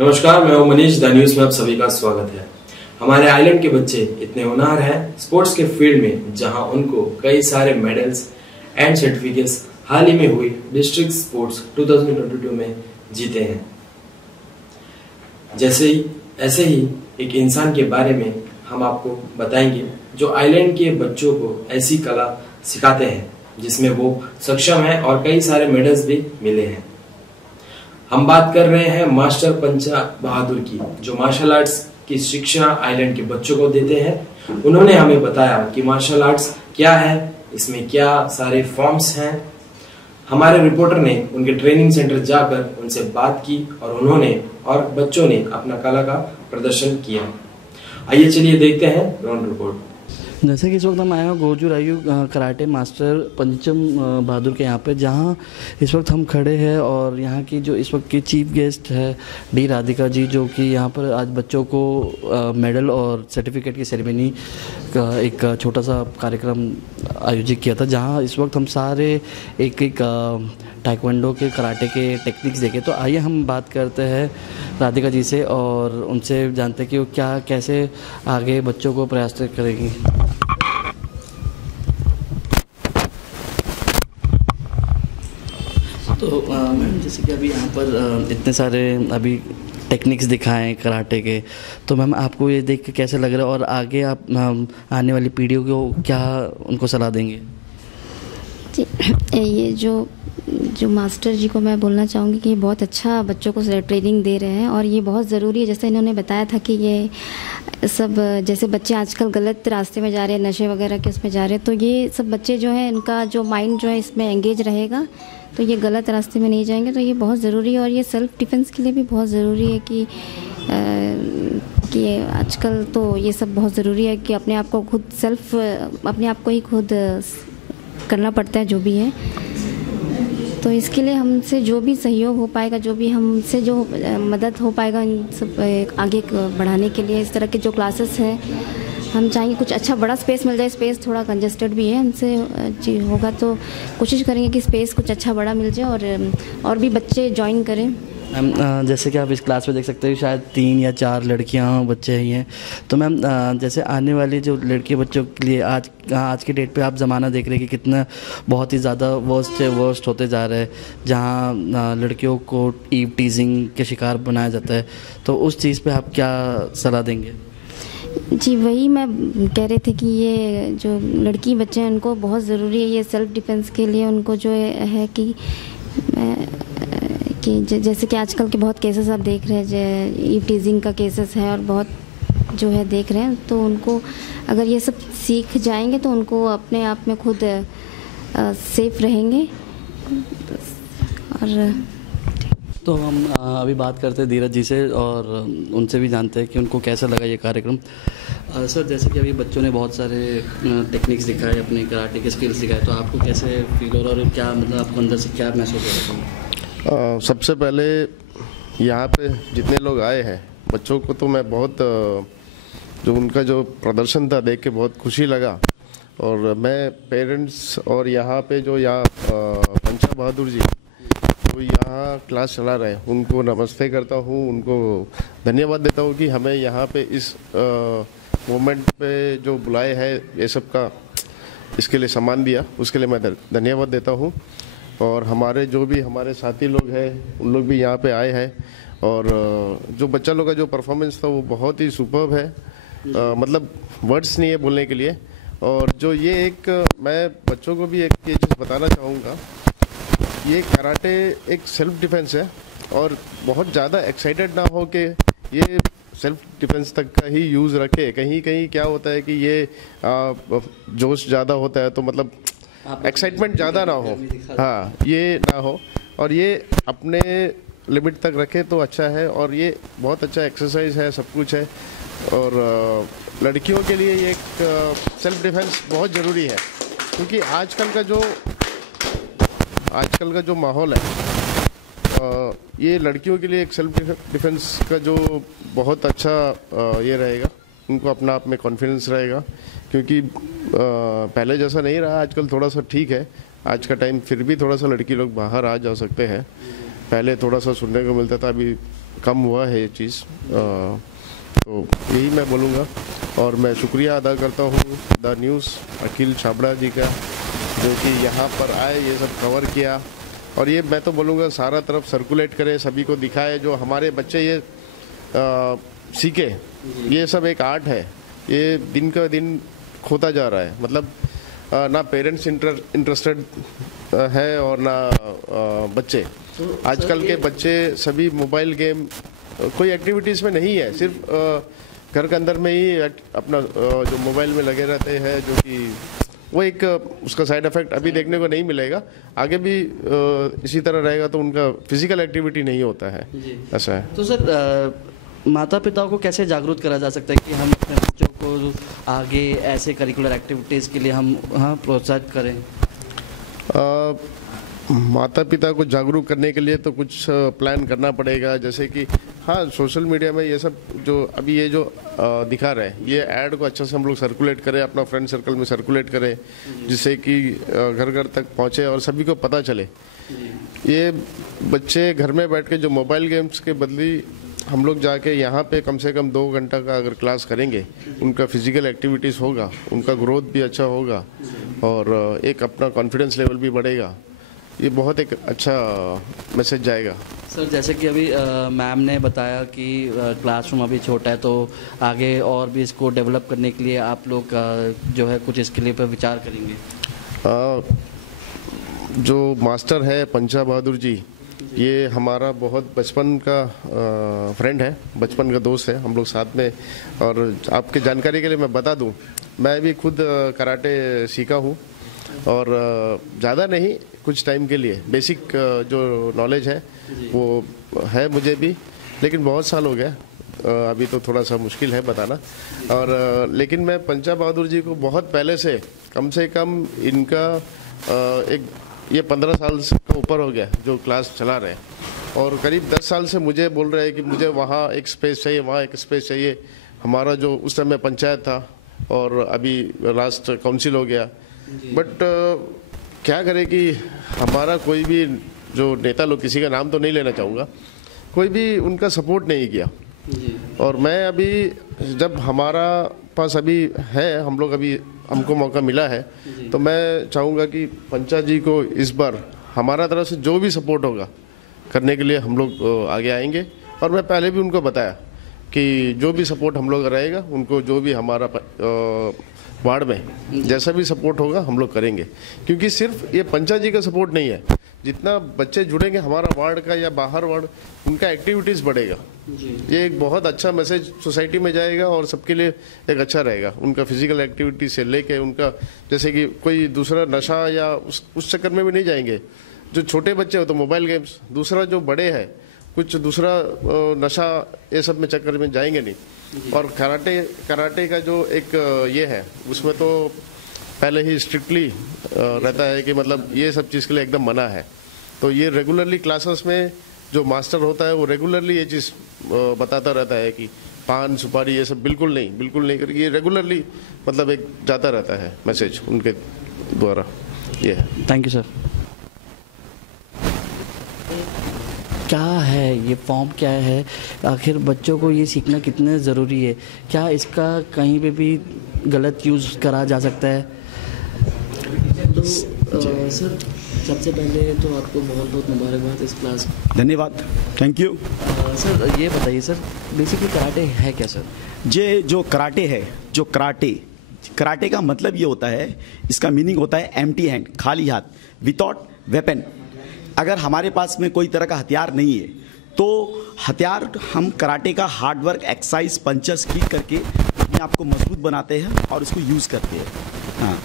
नमस्कार, मैं हूं मनीष। द न्यूज में आप सभी का स्वागत है। हमारे आइलैंड के बच्चे इतने होनहार हैं स्पोर्ट्स के फील्ड में, जहां उनको कई सारे मेडल्स एंड सर्टिफिकेट्स हाल ही में हुई डिस्ट्रिक्ट स्पोर्ट्स 2022 में जीते हैं। ऐसे ही एक इंसान के बारे में हम आपको बताएंगे जो आइलैंड के बच्चों को ऐसी कला सिखाते हैं जिसमें वो सक्षम है और कई सारे मेडल्स भी मिले हैं। हम बात कर रहे हैं मास्टर पंचा बहादुर की, जो मार्शल आर्ट्स की शिक्षा आइलैंड के बच्चों को देते हैं। उन्होंने हमें बताया कि मार्शल आर्ट्स क्या है, इसमें क्या सारे फॉर्म्स हैं। हमारे रिपोर्टर ने उनके ट्रेनिंग सेंटर जाकर उनसे बात की और उन्होंने और बच्चों ने अपना कला का प्रदर्शन किया। आइए चलिए देखते हैं ग्राउंड रिपोर्ट। जैसे कि इस वक्त हम आए हैं गोजू रायू कराटे मास्टर पंचम बहादुर के यहाँ पे, जहाँ इस वक्त हम खड़े हैं और यहाँ की जो इस वक्त की चीफ गेस्ट है डी राधिका जी, जो कि यहाँ पर आज बच्चों को मेडल और सर्टिफिकेट की सेरेमनी का एक छोटा सा कार्यक्रम आयोजित किया था, जहाँ इस वक्त हम सारे एक टाइक्वांडो के कराटे के टेक्निक्स देखे। तो आइए हम बात करते हैं राधिका जी से और उनसे जानते हैं कि वो कैसे आगे बच्चों को प्रयास करेंगी। तो मैम, जैसे कि अभी यहाँ पर इतने सारे अभी टेक्निक्स दिखाएं कराटे के, तो मैम आपको ये देख के कैसे लग रहा है और आगे आप आने वाली पीढ़ियों को क्या उनको सलाह देंगे? ये जो मास्टर जी को मैं बोलना चाहूँगी कि ये बहुत अच्छा बच्चों को ट्रेनिंग दे रहे हैं और ये बहुत ज़रूरी है। जैसे इन्होंने बताया था कि ये सब जैसे बच्चे आजकल गलत रास्ते में जा रहे हैं, नशे वगैरह के उसमें जा रहे हैं, तो ये सब बच्चे जो है इनका जो माइंड जो है इसमें एंगेज रहेगा तो ये गलत रास्ते में नहीं जाएंगे। तो ये बहुत ज़रूरी है और ये सेल्फ़ डिफेंस के लिए भी बहुत ज़रूरी है कि आजकल तो ये सब बहुत ज़रूरी है कि अपने आप को ही खुद करना पड़ता है जो भी है। तो इसके लिए हमसे जो भी सहयोग हो पाएगा, जो भी हमसे जो मदद हो पाएगा इन सब आगे बढ़ाने के लिए, इस तरह के जो क्लासेस हैं, हम चाहेंगे कुछ अच्छा बड़ा स्पेस मिल जाए। स्पेस थोड़ा कंजस्टेड भी है, हमसे जी होगा तो कोशिश करेंगे कि स्पेस कुछ अच्छा बड़ा मिल जाए और भी बच्चे ज्वाइन करें। मैम, जैसे कि आप इस क्लास में देख सकते हैं शायद 3 या 4 लड़कियां बच्चे ही हैं। तो मैम, जैसे आने वाली जो लड़के बच्चों के लिए आज के डेट पे आप ज़माना देख रहे हैं कि कितना बहुत ही ज़्यादा वर्स्ट होते जा रहे हैं, जहां लड़कियों को ईव टीजिंग के शिकार बनाया जाता है। तो उस चीज़ पे आप क्या सलाह देंगे? जी, वही मैं कह रहे थे कि ये जो लड़की बच्चे हैं उनको बहुत ज़रूरी है ये सेल्फ़ डिफेंस के लिए। उनको जो है कि जैसे कि आजकल के बहुत केसेस आप देख रहे हैं, ईव टीजिंग का केसेस है और बहुत जो है देख रहे हैं, तो उनको अगर ये सब सीख जाएंगे तो उनको अपने आप में खुद सेफ रहेंगे। और तो हम अभी बात करते हैं धीरज जी से और उनसे भी जानते हैं कि उनको कैसा लगा ये कार्यक्रम। सर, जैसे कि अभी बच्चों ने बहुत सारे टेक्निक्स दिखाए, अपने कराटे के स्किल्स दिखाए, तो आपको कैसे फील हो रहा है और क्या मतलब आपको अंदर से क्या महसूस हो रहा है? सबसे पहले यहाँ पे जितने लोग आए हैं बच्चों को, तो मैं बहुत जो उनका जो प्रदर्शन था देख के बहुत खुशी लगा। और मैं पेरेंट्स और यहाँ पे जो पंचा बहादुर जी तो यहाँ क्लास चला रहे हैं, उनको नमस्ते करता हूँ, उनको धन्यवाद देता हूँ कि हमें यहाँ पे इस मोमेंट पे जो बुलाए है ये सब का इसके लिए सम्मान दिया, उसके लिए मैं धन्यवाद देता हूँ। और हमारे जो भी हमारे साथी लोग हैं उन लोग भी यहाँ पे आए हैं और जो बच्चा लोग का जो परफॉर्मेंस था वो बहुत ही सुपर्ब है, मतलब वर्ड्स नहीं है बोलने के लिए। और जो ये मैं बच्चों को भी एक ये चीज़ बताना चाहूँगा, ये कराटे एक सेल्फ डिफेंस है और बहुत ज़्यादा एक्साइटेड ना हो कि ये सेल्फ डिफेंस तक का ही यूज़ रखे। कहीं कहीं क्या होता है कि ये जोश ज़्यादा होता है तो मतलब एक्साइटमेंट ज़्यादा ना हो, हाँ ये ना हो, और ये अपने लिमिट तक रखे तो अच्छा है। और ये बहुत अच्छा एक्सरसाइज है, सब कुछ है। और लड़कियों के लिए ये एक सेल्फ डिफेंस बहुत ज़रूरी है, क्योंकि आजकल का जो माहौल है ये लड़कियों के लिए एक सेल्फ डिफेंस का जो बहुत अच्छा ये रहेगा, उनको अपना आप में कॉन्फिडेंस रहेगा। क्योंकि पहले जैसा नहीं रहा, आजकल थोड़ा सा ठीक है, आज का टाइम फिर भी थोड़ा सा लड़की लोग बाहर आ जा सकते हैं। पहले थोड़ा सा सुनने को मिलता था, अभी कम हुआ है ये चीज़। तो यही मैं बोलूँगा और मैं शुक्रिया अदा करता हूँ द न्यूज़ अखिल छाबड़ा जी का, जो कि यहाँ पर आए, ये सब कवर किया। और ये मैं तो बोलूँगा सारा तरफ सर्कुलेट करे, सभी को दिखाए, जो हमारे बच्चे ये सीखे। ये सब एक आर्ट है, ये दिन का दिन खोता जा रहा है। मतलब ना पेरेंट्स इंटरेस्टेड है और ना बच्चे। आजकल के बच्चे सभी मोबाइल गेम, कोई एक्टिविटीज़ में नहीं है, सिर्फ घर के अंदर में ही अपना जो मोबाइल में लगे रहते हैं, जो कि वो एक उसका साइड इफेक्ट अभी देखने को नहीं मिलेगा, आगे भी इसी तरह रहेगा तो उनका फिजिकल एक्टिविटी नहीं होता है, ऐसा है। तो सर माता पिताओं को कैसे जागरूक करा जा सकता है कि हम अपने बच्चों को आगे ऐसे करिकुलर एक्टिविटीज़ के लिए हम प्रोत्साहित करें? माता पिता को जागरूक करने के लिए तो कुछ प्लान करना पड़ेगा, जैसे कि हाँ, सोशल मीडिया में ये सब जो अभी ये जो दिखा रहे हैं, ये ऐड को अच्छा से हम लोग सर्कुलेट करें, अपना फ्रेंड सर्कल में सर्कुलेट करें, जिससे कि घर घर तक पहुँचे और सभी को पता चले। ये बच्चे घर में बैठ के जो मोबाइल गेम्स के बदली हम लोग जाके यहाँ पे कम से कम 2 घंटा का अगर क्लास करेंगे, उनका फिजिकल एक्टिविटीज़ होगा, उनका ग्रोथ भी अच्छा होगा और एक अपना कॉन्फिडेंस लेवल भी बढ़ेगा। ये बहुत एक अच्छा मैसेज जाएगा। सर जैसे कि अभी मैम ने बताया कि क्लासरूम अभी छोटा है, तो आगे और भी इसको डेवलप करने के लिए आप लोग जो है कुछ इसके लिए पर विचार करेंगे? जो मास्टर है पंचा बहादुर जी, ये हमारा बहुत बचपन का फ्रेंड है, बचपन का दोस्त है, हम लोग साथ में। और आपके जानकारी के लिए मैं बता दूं, मैं भी खुद कराटे सीखा हूँ और ज़्यादा नहीं, कुछ टाइम के लिए बेसिक जो नॉलेज है वो है मुझे भी, लेकिन बहुत साल हो गया, अभी तो थोड़ा सा मुश्किल है बताना। और लेकिन मैं पंचा बहादुर जी को बहुत पहले से कम इनका एक ये 15 साल से ऊपर हो गया जो क्लास चला रहे हैं, और करीब 10 साल से मुझे बोल रहे हैं कि मुझे वहाँ एक स्पेस चाहिए, वहाँ एक स्पेस चाहिए। हमारा जो उस समय पंचायत था और अभी लास्ट काउंसिल हो गया, बट क्या करें कि हमारा कोई भी जो नेता लोग, किसी का नाम तो नहीं लेना चाहूँगा, कोई भी उनका सपोर्ट नहीं किया। और मैं अभी जब हमारा पास अभी है, हम लोग अभी हमको मौका मिला है, तो मैं चाहूँगा कि पंचा जी को इस बार हमारा तरफ से जो भी सपोर्ट होगा करने के लिए हम लोग आगे आएंगे। और मैं पहले भी उनको बताया कि जो भी सपोर्ट हम लोग रहेगा, उनको जो भी हमारा वार्ड में जैसा भी सपोर्ट होगा हम लोग करेंगे, क्योंकि सिर्फ ये पंचा जी का सपोर्ट नहीं है, जितना बच्चे जुड़ेंगे हमारा वार्ड का या बाहर वार्ड, उनका एक्टिविटीज़ बढ़ेगा। ये एक बहुत अच्छा मैसेज सोसाइटी में जाएगा और सबके लिए एक अच्छा रहेगा। उनका फिजिकल एक्टिविटी से लेके उनका, जैसे कि कोई दूसरा नशा या उस चक्कर में भी नहीं जाएंगे। जो छोटे बच्चे हो तो मोबाइल गेम्स, दूसरा जो बड़े हैं कुछ दूसरा नशा, ये सब में चक्कर में जाएंगे नहीं। और कराटे का जो एक ये है, उसमें तो पहले ही स्ट्रिक्टली रहता है कि मतलब ये सब चीज़ के लिए एकदम मना है। तो ये रेगुलरली क्लासेस में जो मास्टर होता है वो रेगुलरली ये चीज़ बताता रहता है कि पान सुपारी ये सब बिल्कुल नहीं करके, ये रेगुलरली मतलब एक जाता रहता है मैसेज उनके द्वारा। ये है। Thank you sir. क्या है ये फॉर्म, क्या है आखिर, बच्चों को ये सीखना कितना ज़रूरी है? क्या इसका कहीं पे भी गलत यूज़ करा जा सकता है? तो सर सबसे पहले तो आपको बहुत बहुत मुबारकबाद इस क्लास। धन्यवाद, थैंक यू। सर ये बताइए सर, बेसिकली कराटे है क्या सर? ये जो कराटे है, जो कराटे का मतलब ये होता है, इसका मीनिंग होता है एम्प्टी हैंड, खाली हाथ, विदाउट वेपन। अगर हमारे पास में कोई तरह का हथियार नहीं है तो हथियार हम कराटे का हार्ड वर्क, एक्सरसाइज, पंचेस की करके अपने आप को मजबूत बनाते हैं और इसको यूज़ करते हैं। हाँ,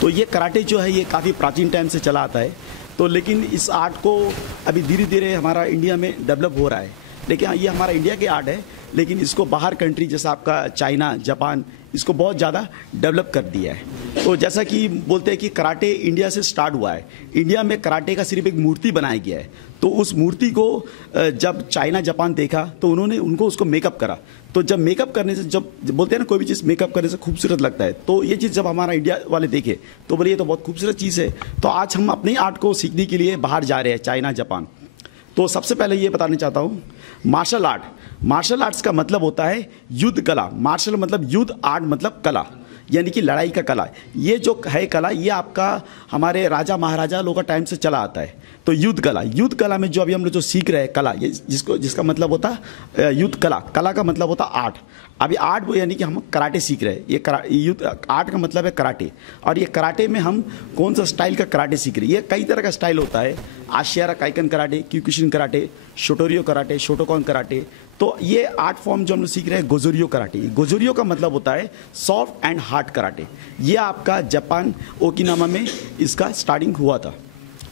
तो ये कराटे जो है ये काफ़ी प्राचीन टाइम से चला आता है। तो लेकिन इस आर्ट को अभी धीरे धीरे हमारा इंडिया में डेवलप हो रहा है, लेकिन ये हमारा इंडिया के आर्ट है, लेकिन इसको बाहर कंट्री जैसा आपका चाइना, जापान, इसको बहुत ज़्यादा डेवलप कर दिया है। तो जैसा कि बोलते हैं कि कराटे इंडिया से स्टार्ट हुआ है, इंडिया में कराटे का सिर्फ एक मूर्ति बनाया गया है। तो उस मूर्ति को जब चाइना, जापान देखा तो उनको उसको मेकअप करा। तो जब मेकअप करने से, जब बोलते हैं ना कोई भी चीज़ मेकअप करने से खूबसूरत लगता है, तो ये चीज़ जब हमारा इंडिया वाले देखे तो बोले ये तो बहुत खूबसूरत चीज़ है। तो आज हम अपने आर्ट को सीखने के लिए बाहर जा रहे हैं, चाइना, जापान। तो सबसे पहले ये बताना चाहता हूँ, मार्शल आर्ट्स का मतलब होता है युद्ध कला। मार्शल मतलब युद्ध, आर्ट मतलब कला, यानी कि लड़ाई का कला। ये जो है कला, ये आपका हमारे राजा महाराजा लोगों का टाइम से चला आता है। तो युद्ध कला में जो अभी हम लोग जो सीख रहे हैं कला, ये जिसका मतलब होता है युद्ध कला का मतलब होता है आर्ट। अभी आर्ट वो यानी कि हम कराटे सीख रहे हैं। ये युद्ध आर्ट का मतलब है कराटे, और ये कराटे में हम कौन सा स्टाइल का कराटे सीख रहे हैं। ये कई तरह का स्टाइल होता है, आशियारा काइकन कराटे, क्यूकुशिन कराटे, शोटोरियो कराटे, शोटोकॉन कराटे। तो ये आर्ट फॉर्म जो हम लोग सीख रहे हैं गोजोरियो कराटे। गोजोरियो का मतलब होता है सॉफ्ट एंड हार्ड कराटे। ये आपका जापान ओकिनावा में इसका स्टार्टिंग हुआ था।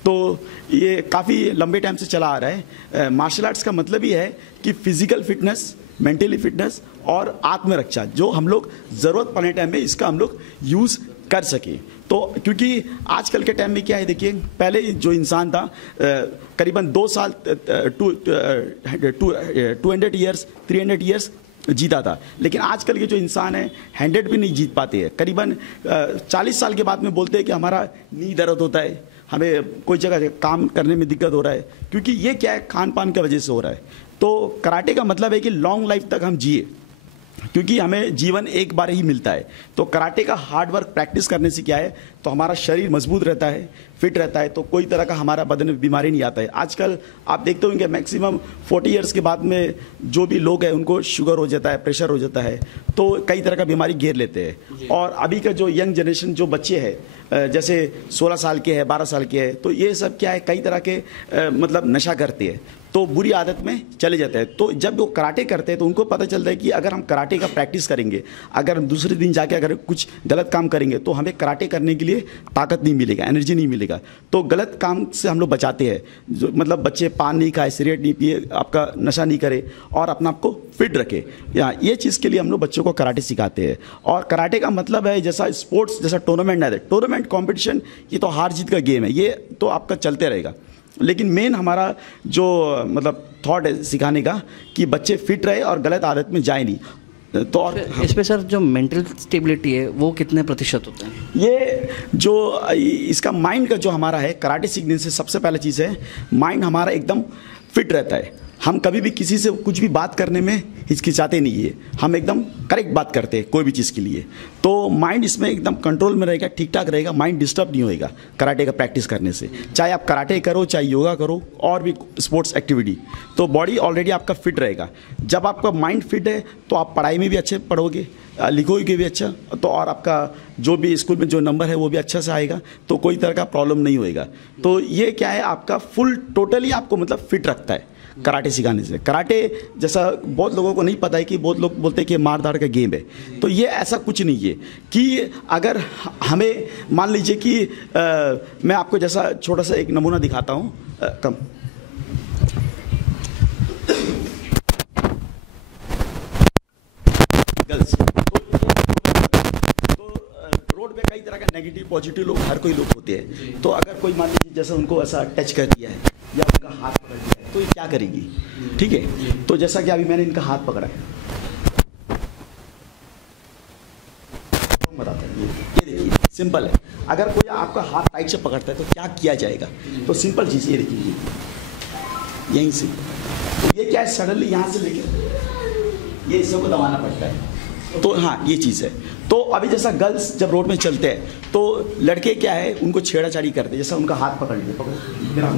तो ये काफ़ी लंबे टाइम से चला आ रहा है। मार्शल आर्ट्स का मतलब ये है कि फिजिकल फिटनेस, मेंटली फिटनेस और आत्मरक्षा, जो हम लोग ज़रूरत पड़ने टाइम में इसका हम लोग यूज़ कर सकें। तो क्योंकि आजकल के टाइम में क्या है, देखिए पहले जो इंसान था करीबन 2 साल 200 ईयर्स 300 ईयर्स जीता था, लेकिन आजकल के जो इंसान है 100 भी नहीं जीत पाते हैं। करीबन 40 साल के बाद में बोलते हैं कि हमारा नी दर्द होता है, हमें कोई जगह काम करने में दिक्कत हो रहा है, क्योंकि ये क्या है, खान पान की वजह से हो रहा है। तो कराटे का मतलब है कि लॉन्ग लाइफ तक हम जिए, क्योंकि हमें जीवन एक बार ही मिलता है। तो कराटे का हार्ड वर्क प्रैक्टिस करने से क्या है, तो हमारा शरीर मजबूत रहता है, फिट रहता है, तो कोई तरह का हमारा बदन में बीमारी नहीं आता है। आजकल आप देखते होंगे मैक्सिमम 40 ईयर्स के बाद में जो भी लोग हैं उनको शुगर हो जाता है, प्रेशर हो जाता है, तो कई तरह का बीमारी घेर लेते हैं। और अभी का जो यंग जनरेशन जो बच्चे हैं, जैसे 16 साल के हैं, 12 साल के हैं, तो ये सब क्या है, कई तरह के मतलब नशा करते हैं, तो बुरी आदत में चले जाते हैं। तो जब वो कराटे करते हैं तो उनको पता चलता है कि अगर हम कराटे का प्रैक्टिस करेंगे, अगर हम दूसरे दिन जाके अगर कुछ गलत काम करेंगे तो हमें कराटे करने के लिए ताकत नहीं मिलेगा, एनर्जी नहीं मिलेगा। तो गलत काम से हम लोग बचाते हैं, जो मतलब बच्चे पान नहीं खाए, सिगरेट नहीं पिए, आपका नशा नहीं करे और अपना आपको फिट रखे। ये चीज़ के लिए हम लोग बच्चों को कराटे सिखाते हैं। और कराटे का मतलब है जैसा स्पोर्ट्स, जैसा टूर्नामेंट है, टूर्नामेंट कॉम्पिटिशन, ये तो हार जीत का गेम है, ये तो आपका चलते रहेगा। लेकिन मेन हमारा जो मतलब थॉट है सिखाने का कि बच्चे फिट रहे और गलत आदत में जाए नहीं। तो और इसमें सर जो मेंटल स्टेबिलिटी है वो कितने प्रतिशत होता है? ये जो इसका माइंड का जो हमारा है, कराटे सीखने से सबसे पहले चीज़ है माइंड हमारा एकदम फिट रहता है। हम कभी भी किसी से कुछ भी बात करने में हिचकिचाते नहीं है, हम एकदम करेक्ट बात करते हैं कोई भी चीज़ के लिए। तो माइंड इसमें एकदम कंट्रोल में रहेगा, ठीक ठाक रहेगा, माइंड डिस्टर्ब नहीं होएगा कराटे का प्रैक्टिस करने से। चाहे आप कराटे करो, चाहे योगा करो और भी स्पोर्ट्स एक्टिविटी, तो बॉडी ऑलरेडी आपका फिट रहेगा। जब आपका माइंड फिट है तो आप पढ़ाई में भी अच्छे पढ़ोगे, लिखोगे भी अच्छा, तो और आपका जो भी स्कूल में जो नंबर है वो भी अच्छा से आएगा, तो कोई तरह का प्रॉब्लम नहीं होएगा। तो ये क्या है, आपका फुल टोटली आपको मतलब फिट रखता है कराटे सिखाने से। कराटे जैसा बहुत लोगों को नहीं पता है कि बहुत लोग बोलते हैं कि मार धाड़ का गेम है, तो ये ऐसा कुछ नहीं है। कि अगर हमें मान लीजिए कि मैं आपको जैसा छोटा सा एक नमूना दिखाता हूँ, कम गर्ल्स, तो रोड पे कई तरह का नेगेटिव पॉजिटिव लोग, हर कोई लोग होते हैं। तो अगर कोई मान लीजिए जैसे उनको ऐसा टच कर दिया है या उनका हाथ पकड़ दिया है, तो ये क्या करेगी, ठीक है। तो जैसा कि अभी मैंने इनका हाथ पकड़ा है, बताता हूँ, ये देखिए सिंपल है। अगर कोई आपका हाथ टाइट से पकड़ता है तो क्या किया जाएगा, तो सिंपल चीज़ ये देखिए, यहीं से, तो ये क्या है, सडनली यहाँ से लेके ये सबको दबाना पड़ता है। तो हाँ, ये चीज़ है। तो अभी जैसा गर्ल्स जब रोड में चलते हैं तो लड़के क्या है, उनको छेड़ाछाड़ी करते हैं, जैसा उनका हाथ पकड़ लिए, मेरा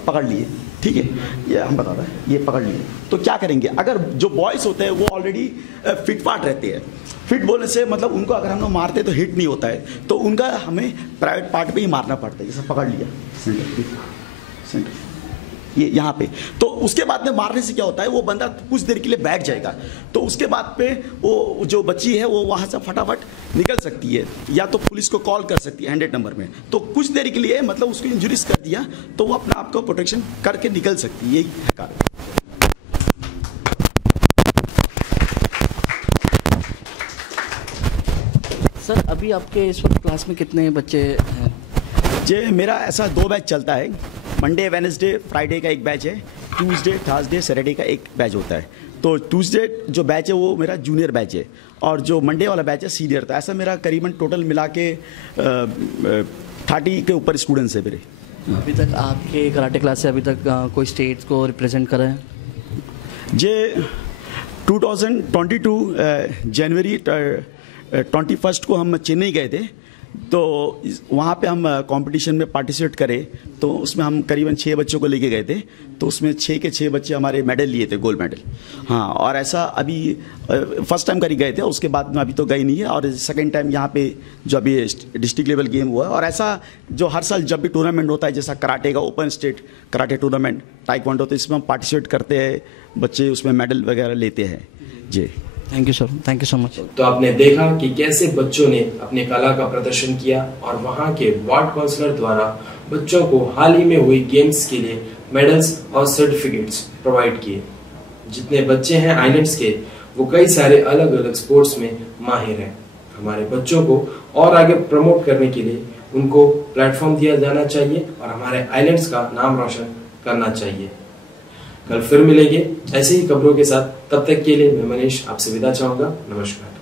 पकड़ लिए, ठीक है, ये हम बताते हैं, ये पकड़ लिए, तो क्या करेंगे। अगर जो बॉयज़ होते हैं वो ऑलरेडी फिट फाट रहते हैं, फिट बोलने से मतलब उनको अगर हम लोग मारते तो हिट नहीं होता है, तो उनका हमें प्राइवेट पार्ट पे ही मारना पड़ता है। जैसा पकड़ लिया सेंटर, ये यहाँ पे, तो उसके बाद में मारने से क्या होता है, वो बंदा कुछ देर के लिए बैठ जाएगा, तो उसके बाद पे वो जो बच्ची है वो वहाँ से फटाफट निकल सकती है, या तो पुलिस को कॉल कर सकती है 100 नंबर में। तो कुछ देर के लिए मतलब उसको इंजुरीज कर दिया तो वो अपना आप को प्रोटेक्शन करके निकल सकती है, यही है कारण। सर अभी आपके इस वक्त क्लास में कितने बच्चे हैं? जी मेरा ऐसा 2 बैच चलता है, मंडे वेडनेसडे फ्राइडे का एक बैच है, ट्यूसडे थर्सडे सैटरडे का एक बैच होता है। तो ट्यूसडे जो बैच है वो मेरा जूनियर बैच है और जो मंडे वाला बैच है सीनियर था। ऐसा मेरा करीबन टोटल मिला के 30 के ऊपर स्टूडेंट्स है मेरे। अभी तक आपके कराटे क्लास से अभी तक कोई स्टेट्स को रिप्रेजेंट करा है? जे 2022 जनवरी 21 को हम चेन्नई गए थे, तो वहाँ पे हम कंपटीशन में पार्टिसिपेट करें, तो उसमें हम करीबन 6 बच्चों को लेके गए थे, तो उसमें 6 के 6 बच्चे हमारे मेडल लिए थे, गोल्ड मेडल। हाँ, और ऐसा अभी फर्स्ट टाइम करी गए थे, उसके बाद में अभी तो गए नहीं है, और सेकंड टाइम यहाँ पे जो अभी डिस्ट्रिक्ट लेवल गेम हुआ है, और ऐसा जो हर साल जब भी टूर्नामेंट होता है, जैसा कराटे का open state karate tournament, taekwondo, तो इसमें हम पार्टिसिपेट करते हैं, बच्चे उसमें मेडल वगैरह लेते हैं जी। Thank you sir, thank you so much. तो आपने देखा कि कैसे बच्चों ने अपनी कला का प्रदर्शन किया और वहां के वार्ड काउंसलर द्वारा बच्चों को हाल ही में हुई गेम्स के लिए मेडल्स और सर्टिफिकेट्स प्रोवाइड किए। जितने बच्चे हैं आइलैंड्स के, वो कई सारे अलग अलग स्पोर्ट्स में माहिर हैं। हमारे बच्चों को और आगे प्रमोट करने के लिए उनको प्लेटफॉर्म दिया जाना चाहिए और हमारे आइलैंड्स का नाम रोशन करना चाहिए। कल फिर मिलेंगे ऐसे ही खबरों के साथ, तब तक के लिए मैं मनीष आपसे विदा चाहूंगा। नमस्कार।